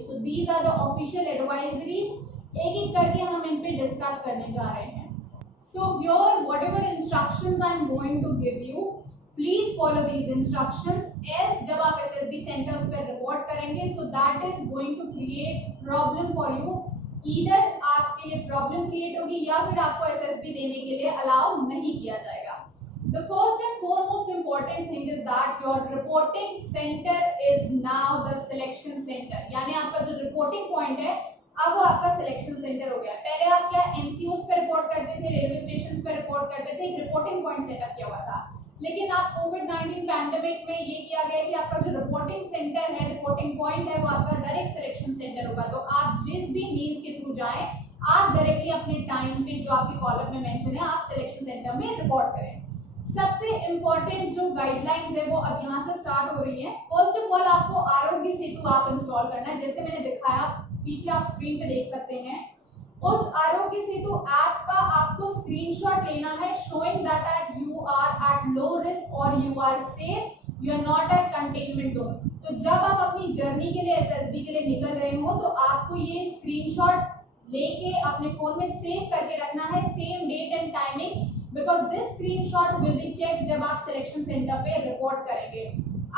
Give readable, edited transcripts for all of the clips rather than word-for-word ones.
नहीं। So these are the official advisories, एक एक करके हम इन पे डिस्कस करने जा रहे हैं। So here whatever instructions I am going to give you, please follow these instructions. As जब आप एसएसबी सेंटर्स पर रिपोर्ट करेंगे, so that is going to create problem for you. Either आपके लिए प्रॉब्लम क्रिएट होगी या फिर आपको एसएसबी देने के लिए अलाउ नहीं किया जाएगा। The first and foremost important thing is that your reporting center is now the selection center, यानी आपका जो रिपोर्टिंग पॉइंट है अब वो आपका सिलेक्शन सेंटर हो गया। पहले आप क्या एमसीओस पे रिपोर्ट करते थे, रेलवे स्टेशन पे रिपोर्ट करते थे, एक रिपोर्टिंग पॉइंट सेटअप किया हुआ था। लेकिन आप कोविड-19 पैंडेमिक में ये किया गया कि आपका जो रिपोर्टिंग सेंटर है, रिपोर्टिंग पॉइंट है, वो आपका डायरेक्ट सिलेक्शन सेंटर होगा। तो आप जिस भी मीन्स के थ्रू जाएं, आप डायरेक्टली अपने टाइम पे जो आपके कॉलम में मेंशन है, आप सिलेक्शन सेंटर में रिपोर्ट करें। सबसे इम्पोर्टेंट जो गाइडलाइंस है वो अब यहाँ से स्टार्ट हो रही है। फर्स्ट ऑफ ऑल आपको आरोग्य सेतु ऐप इंस्टॉल करना है, जैसे मैंने दिखाया पीछे आप स्क्रीन पे देख सकते हैं। उस आरोग्य सेतु ऐप का आपको स्क्रीनशॉट लेना है, showing that you are at low risk और you are safe, you are not at containment zone. तो जब आप अपनी जर्नी के लिए एसएसबी के लिए निकल रहे हो तो आपको ये स्क्रीनशॉट लेके अपने फोन में सेव करके रखना है, same date and timings, because this screenshot will be check जब आप सिलेक्शन सेंटर पे रिपोर्ट करेंगे।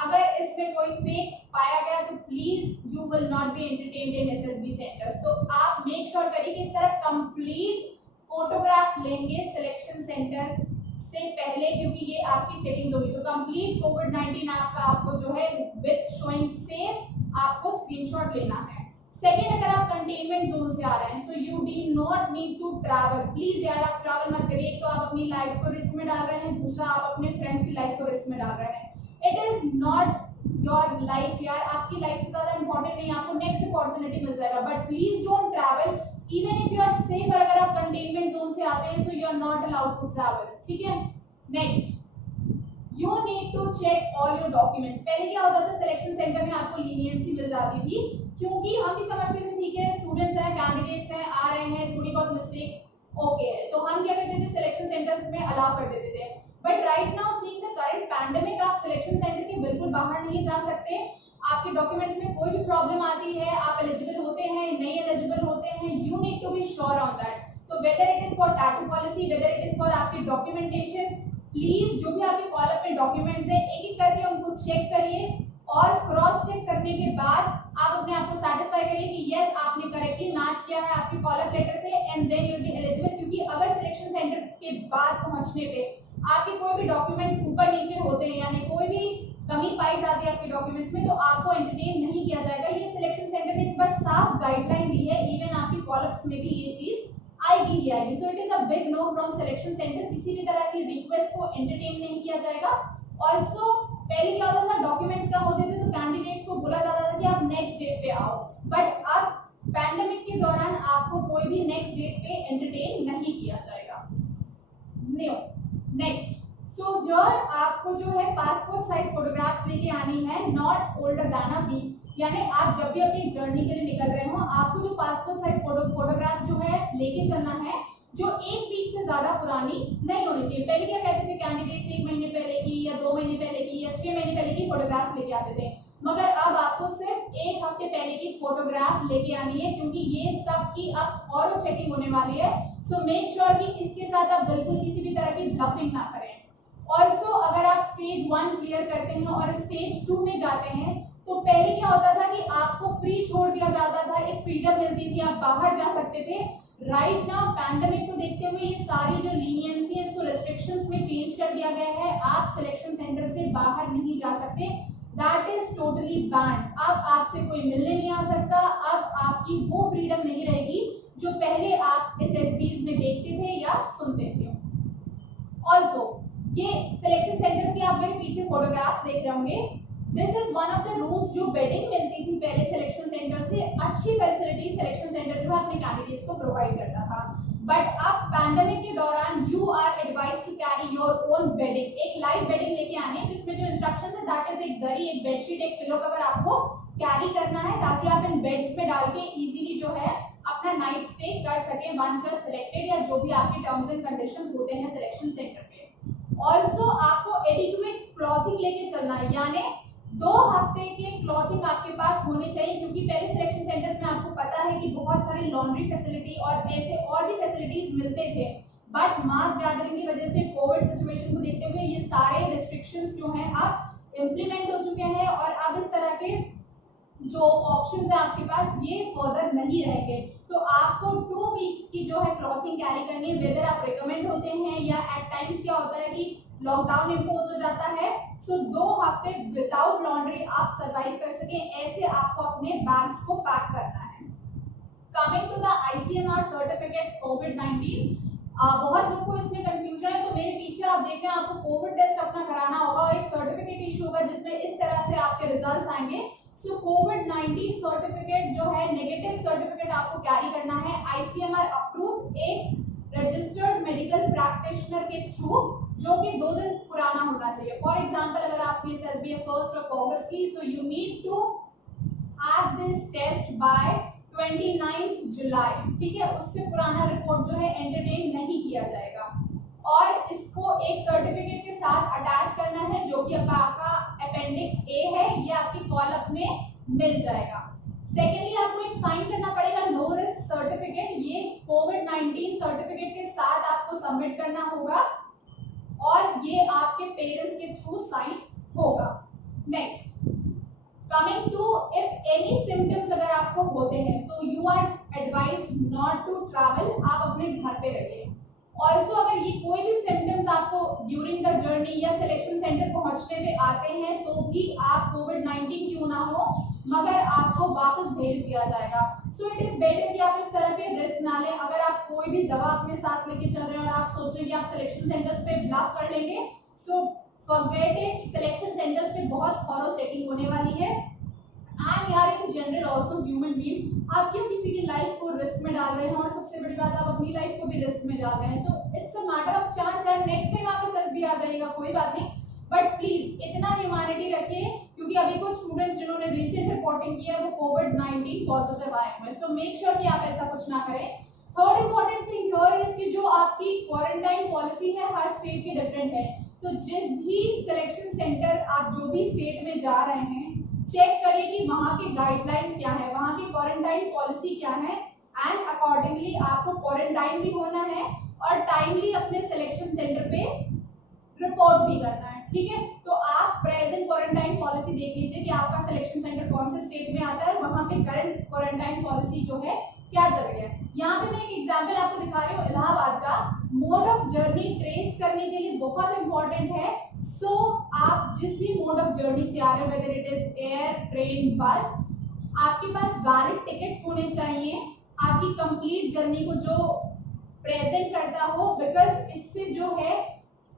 अगर इसमें कोई फेक पाया गया तो please you will not be entertained in SSB centres. तो आप मेक श्योर करिए कि इस तरह कंप्लीट फोटोग्राफ लेंगे सिलेक्शन सेंटर से पहले, क्योंकि ये आपकी चेकिंग होगी। तो कंप्लीट कोविड-19 ऐप का आपको जो है विद शोइंग सेफ आपको स्क्रीनशॉट लेना है। सेकेंड, अगर आप कंटेनमेंट जोन से आ रहे हैं, so you do not need to travel. Please यार आप ट्रैवल मत करिए। तो आप अपनी लाइफ को रिस्क में डाल रहे हैं, दूसरा आप अपने फ्रेंड्स की लाइफ को रिस्क में डाल रहे हैं। It is not your life यार, आपकी लाइफ से ज्यादा इंपॉर्टेंट नहीं, आपको नेक्स्ट अपॉर्चुनिटी मिल जाएगा, but please don't travel even if you are safe. अगर आप कंटेनमेंट जोन से आते हैं, so you are not allowed to travel, ठीक है। Next, you need to check all your documents. पहले क्या होता था, सिलेक्शन सेंटर में आपको लीनियंसी मिल जाती थी, क्योंकि हम भी समझते थे ठीक है स्टूडेंट्स हैं, कैंडिडेट्स हैं, आ रहे हैं, थोड़ी बहुत मिस्टेक ओके है, तो हम क्या करते थे सिलेक्शन सेंटर्स में अलाउ कर देते थे। But right now seeing the current pandemic, आप सिलेक्शन सेंटर के बिल्कुल बाहर नहीं जा सकते। आपके डॉक्यूमेंट्स में कोई भी प्रॉब्लम आती है, आप एलिजिबल होते हैं नहीं एलिजिबल होते हैं, you need to be sure on that. तो whether it is for tattoo policy, whether it is for आपकी डॉक्यूमेंटेशन, प्लीज जो भी आपके कॉलम में डॉक्यूमेंट्स है एक एक करके उनको चेक करिए और क्रॉस चेक करने के बाद आप अपने आप को सेटिस्फाई करिए कि यस आपने करेक्टली मैच किया है आपके कॉलम लेटर से, and then you will be eligible. क्योंकि अगर सिलेक्शन सेंटर के बाद पहुंचने पे आपके कोई भी डॉक्यूमेंट्स ऊपर नीचे होते हैं, यानी कोई भी कमी पाई जाती है आपके डॉक्यूमेंट्स में, तो आपको एंटरटेन नहीं किया जाएगा। ये सिलेक्शन सेंटर ने इस बार साफ गाइडलाइन दी है, इवन आपके कॉलम्स में भी ये चीज आएगी ही आएगी। So it is a big know from selection centre, किसी भी तरह की रिक्वेस्ट को एंटरटेन नहीं किया जाएगा। ऑल्सो पहले क्या होता था, डॉक्यूमेंट्स का होते थे तो कैंडिडेट्स को बोला जाता था कि आप नेक्स्ट डेट पे आओ, बट अब पैंडेमिक के दौरान आपको कोई भी नेक्स्ट डेट पे एंटरटेन नहीं किया जाएगा। नेक्स्ट, सो हियर आपको जो है पासपोर्ट साइज फोटोग्राफ्स लेके आनी है, not older than a week. यानी आप जब भी अपनी जर्नी के लिए निकल रहे हो, आपको जो पासपोर्ट साइज फोटोग्राफ जो है लेके चलना है, जो एक वीक से ज्यादा पुरानी नहीं होनी चाहिए। पहले क्या कहते थे कैंडिडेट्स, 1 महीने पहले की या 2 महीने पहले की या 6 महीने पहले की फोटोग्राफ्स लेके आते थे, मगर अब आपको सिर्फ 1 हफ्ते पहले की फोटोग्राफ लेके आनी है, क्योंकि ये सब की अब थॉरो चेकिंग होने वाली है। सो मेक श्योर कि इसके साथ आप बिल्कुल किसी भी तरह की ब्लफिंग ना करें। ऑल्सो अगर आप स्टेज 1 क्लियर करते हैं और स्टेज 2 में जाते हैं, तो पहले क्या होता था कि आपको फ्री छोड़ दिया जाता था, एक फ्रीडम मिलती थी, आप बाहर जा सकते थे। राइट नाउ पैंडेमिक को देखते हुए ये सारी जो लीनियंसी है इसको रेस्ट्रिक्शंस में चेंज कर दिया गया है। आप सिलेक्शन सेंटर से बाहर नहीं जा सकते, दैट इज टोटली बैंड। अब आपसे कोई मिलने नहीं आ सकता, अब आपकी वो फ्रीडम नहीं रहेगी जो पहले आप एसएसबीज में देखते थे या सुनते थे। ऑल्सो ये सिलेक्शन सेंटर्स की आप मेरे पीछे फोटोग्राफ्स देख रहे होंगे, this is one of the rooms जो बेडिंग मिलती थी पहले सिलेक्शन सेंटर से, अच्छी फैसिलिटी सिलेक्शन सेंटर जो है अपने कैंडिडेट्स को प्रोवाइड करता था। बट अब पैंडेमिक के दौरान you are advise to carry your own bedding, एक लाइट बेडिंग लेके आनी है, जिसमें जो इंस्ट्रक्शंस है दैट इज एक दरी, एक बेडशीट, एक पिलो कवर आपको कैरी करना है, ताकि आप इन बेड्स पे डाल के इजीली जो है अपना नाइट स्टे कर सके वंस यू आर सिलेक्टेड, या जो भी आपके टर्म्स एंड कंडीशंस होते हैं सिलेक्शन सेंटर पे। ऑल्सो आपको एडिक्वेट क्लॉथिंग लेके चलना है, यानी 2 हफ्ते के क्लॉथिंग आपके पास होने चाहिए, क्योंकि पहले सिलेक्शन सेंटर लॉन्ड्री फैसिलिटी और ऐसे और भी फैसिलिटीज मिलते थे, बट मास गैदरिंग की वजह से कोविड सिचुएशन को देखते हुए ये सारे रिस्ट्रिक्शंस जो हैं अब इम्प्लीमेंट हो चुके हैं और अब इस तरह के जो ऑप्शंस है आपके पास ये फर्दर नहीं रहेंगे। तो आपको 2 वीक्स की जो है क्लॉथिंग कैरी करनी है, वेदर आप रिकमेंड होते हैं या एट टाइम्स क्या होता है कि लॉकडाउन इम्पोज हो जाता है, सो 2 हफ्ते विदाउट लॉन्ड्री आप सर्वाइव कर सके, ऐसे आपको अपने बैग्स को पैक करना है। Coming to the ICMR certificate कोविड-19, बहुत लोग को इसमें कंफ्यूजन है, तो मेरे पीछे आप देख रहे हैं आपको कोविड टेस्ट अपना कराना होगा और एक सर्टिफिकेट इशू होगा जिसमें इस तरह से आपके रिजल्ट्स आएंगे। सो कोविड-19 सर्टिफिकेट जो है नेगेटिव सर्टिफिकेट आपको कैरी करना है ICMR अप्रूव्ड एक रजिस्टर्ड मेडिकल प्रैक्टिशनर के थ्रू, जो कि 2 दिन पुराना होना चाहिए। फॉर एग्जांपल अगर आपकी SSB 1 अगस्त की, so you need to have this test by 29 जुलाई, ठीक है, उससे पुराना रिपोर्ट जो है एंटरटेन नहीं किया जाएगा और इसको एक सर्टिफिकेट के साथ अटैच करना है जो कि आपका अपेंडिक्स A है, ये आपकी कॉलअप में मिल जाएगा। सेकेंडली आपको एक साइन करना पड़ेगा नो रिस्क सर्टिफिकेट, ये कोविड-19 सर्टिफिकेट के साथ आपको सबमिट करना होगा और ये आपके पेरेंट्स के थ्रू साइन होगा। Next, coming to if any symptoms अगर आपको होते हैं तो you are advised not to travel, आप अपने घर पे रहिए। ऑल्सो अगर ये कोई भी सिम्टम्स आपको ड्यूरिंग द जर्नी या सिलेक्शन सेंटर पहुंचने पे आते हैं तो भी आप कोविड-19 क्यों ना हो मगर आपको वापस भेज दिया जाएगा। सो इट इज बेटर कि आप इस तरह के रिस्क ना लें। अगर आप कोई भी दवा अपने साथ लेके चल रहे हैं और आप सोच रहे हैं कि आप सिलेक्शन सेंटर्स पे ब्लॉक कर लेंगे, so forget it, selection centres पे बहुत थॉरो चेकिंग होने वाली है। एंड यार in general also human being, आप क्यों किसी की लाइफ को रिस्क में डाल रहे हैं और सबसे बड़ी बात आप अपनी लाइफ को भी रिस्क में डाल रहे हैं, तो it's a matter of chance and next time आपका SSB आ जाएगा, कोई बात नहीं, बट प्लीज इतना ह्यूमैनिटी रखिए क्योंकि अभी कुछ स्टूडेंट्स जिन्होंने रिसेंट रिपोर्टिंग की है वो कोविड-19 पॉजिटिव आए हुए हैं, सो मेक श्योर कि आप ऐसा कुछ ना करें। Third important thing here is कि जो आपकी क्वारंटाइन पॉलिसी है हर स्टेट की डिफरेंट है, तो जिस भी सिलेक्शन सेंटर आप जो भी स्टेट में जा रहे हैं चेक करिए कि वहाँ की गाइडलाइंस क्या है, वहाँ की क्वारंटाइन पॉलिसी क्या है एंड अकॉर्डिंगली आपको क्वारंटाइन भी होना है और टाइमली अपने सिलेक्शन सेंटर पे रिपोर्ट भी करना है, ठीक है। तो आप प्रेजेंट क्वारंटाइन पॉलिसी देख लीजिए कि आपका सिलेक्शन सेंटर कौन से स्टेट में आता है, वहाँ पे करंट क्वारंटाइन पॉलिसी जो है क्या चल रही है। यहाँ पे मैं एक एग्जाम्पल आपको दिखा रही हूँ इलाहाबाद का। मोड ऑफ जर्नी ट्रेस करने के लिए बहुत इंपॉर्टेंट है। सो आप जिस भी मोड ऑफ जर्नी से आ रहे हो, weather it is air, train, बस, आपके पास वैलिड टिकट्स होने चाहिए आपकी कंप्लीट जर्नी को जो प्रेजेंट करता हो, बिकॉज इससे जो है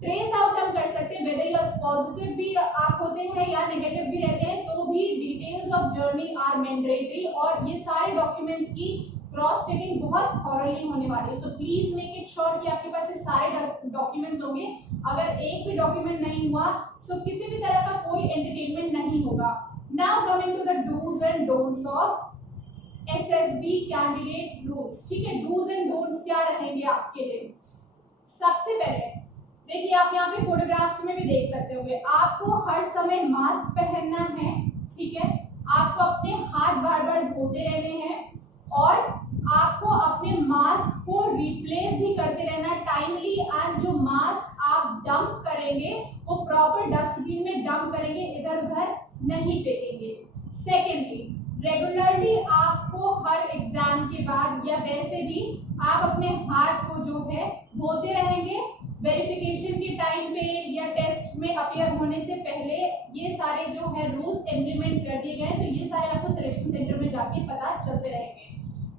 ट्रेस आउट हम कर सकते हैं वेदर यू आर पॉजिटिव भी आप होते हैं या नेगेटिव भी रहते हैं, तो भी details of journey are mandatory और ये सारे डॉक्यूमेंट्स की क्रॉस चेकिंग बहुत थॉरली होने वाली है। So please make it sure कि आपके पास ये सारे डॉक्यूमेंट्स होंगे। अगर एक भी डॉक्यूमेंट नहीं हुआ सो किसी भी तरह का कोई एंटरटेनमेंट नहीं होगा। Now coming to the dos and don'ts of SSB candidate rules, ठीक है। डूज एंड डोंट्स क्या रहेंगे आपके लिए। सबसे पहले देखिए, आप यहाँ पे फोटोग्राफ्स में भी देख सकते होंगे, आपको हर समय मास्क पहनना है, ठीक है। आपको अपने हाथ बार बार धोते रहने हैं और आपको अपने मास्क को रिप्लेस भी करते रहना टाइमली, एंड जो मास्क आप डंप करेंगे वो प्रॉपर डस्टबिन में डंप करेंगे, इधर उधर नहीं फेंकेंगे। सेकेंडली, रेगुलरली आपको हर एग्जाम के बाद या वैसे भी आप अपने हाथ को जो है धोते रहेंगे। वेरिफिकेशन के टाइम पे या टेस्ट में अपीयर होने से पहले ये सारे जो है रूल्स इम्प्लीमेंट कर दिए गए हैं, तो ये सारे आपको सिलेक्शन सेंटर में जाके पता चलते रहेंगे।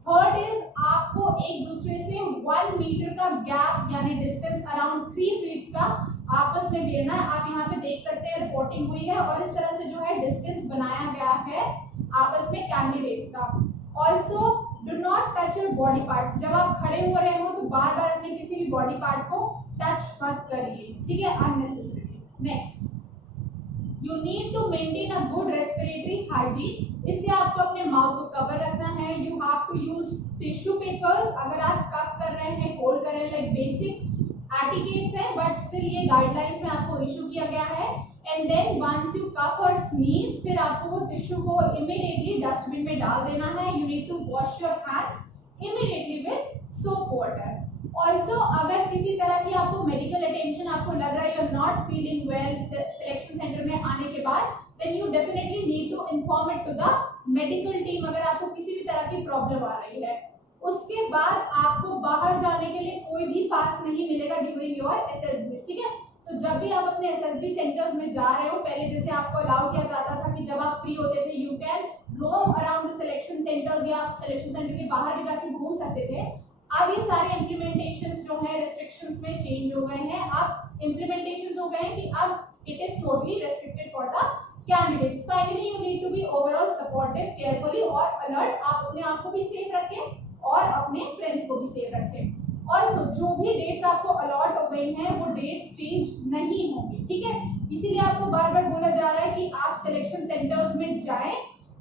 थर्ड इज आपको एक दूसरे से 1 मीटर का गैप यानी डिस्टेंस अराउंड 3 फीट का आपस में देना है। आप यहाँ पे देख सकते हैं रिपोर्टिंग हुई है और इस तरह से जो है डिस्टेंस बनाया गया है आपस में कैंडिडेट्स का। Also do not touch your body parts, जब आप खड़े हो रहे हो तो बार बार अपने किसी भी बॉडी पार्ट को टच मत करिए, ठीक है, unnecessary. Next, you need to maintain a good respiratory hygiene, इसलिए आपको अपने माउथ को कवर रखना है। You have to use tissue papers अगर आप कफ कर रहे हैं, कोल्ड कर रहे हैं, लाइक बेसिक एटिकेट्स है, बट स्टिल ये गाइडलाइंस में आपको इशू किया गया है। एंड देन वंस यू कफ और स्नीज, फिर आपको वो टिश्यू को इमीडिएटली डस्टबिन में डाल देना है। You need to wash your hands immediately with soap water. Also, अगर किसी तरह की आपको मेडिकल अटेंशन आपको लग रहा है you're not feeling well selection centre में आने के बाद, then you definitely need to inform it to the medical team अगर आपको किसी भी तरह की प्रॉब्लम आ रही है। उसके बाद आपको बाहर जाने के लिए कोई भी पास नहीं मिलेगा ड्यूरिंग योर एसएसबी, ठीक है। तो जब भी आप अपने एसएसबी सेंटर्स में जा रहे हो, पहले जैसे आपको अलाउ किया जाता था कि जब आप फ्री होते थे you can roam around the selection centres या आप सिलेक्शन सेंटर के बाहर भी जाके घूम सकते थे, अब ये सारे इम्प्लीमेंटेशंस जो है रेस्ट्रिक्शंस में चेंज हो गए हैं। अब इम्प्लीमेंटेशंस हो गए हैं कि अब it is totally restricted for the candidates. Finally you need to be overall supportive, carefully और अलर्ट। आप अपने आप को भी सेफ रखें और अपने फ्रेंड्स को भी सेफ रखें। ऑल्सो जो भी डेट्स आपको अलॉट हो गई हैं वो डेट्स चेंज नहीं होंगी, ठीक है। इसीलिए आपको बार बार बोला जा रहा है कि आप सिलेक्शन सेंटर्स में जाएं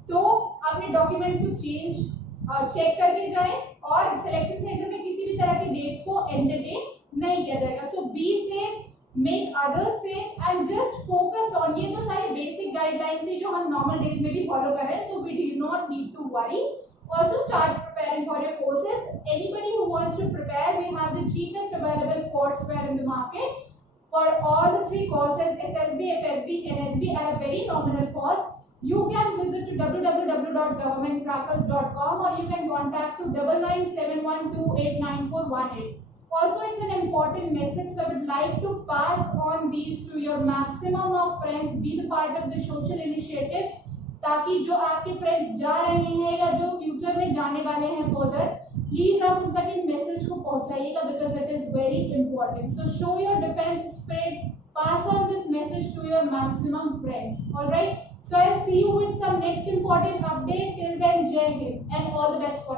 तो अपने डॉक्यूमेंट्स को चेक करके जाएं और सिलेक्शन सेंटर में किसी भी तरह की डेट्स को एंटरटेन नहीं किया जाएगा। So be safe, make others safe and just focus on, ये तो सारी बेसिक गाइडलाइंस थी जो हम नॉर्मल डेज में भी फॉलो कर रहे हैं। So we do not need to worry. Also start preparing for your courses. Anybody who wants to prepare, we have the cheapest available courseware in the market for all the 3 courses, SSB, FSB, NSB at a very nominal cost. You can visit to www.governmentcrackers.com or you can contact to 9971289418. Also, it's an important message, so I would like to pass on these to your maximum of friends. Be the part of the social initiative, ताकि जो आपके friends जा रहे हैं या जो future में जाने वाले हैं फर्दर, प्लीज आप उन तक इन मैसेज को पहुंचाइएगा because it is very important. So show your defence spirit, pass on this message to your maximum friends. Alright, so I see you with some next important update. Till then, Jai Hind and all the best for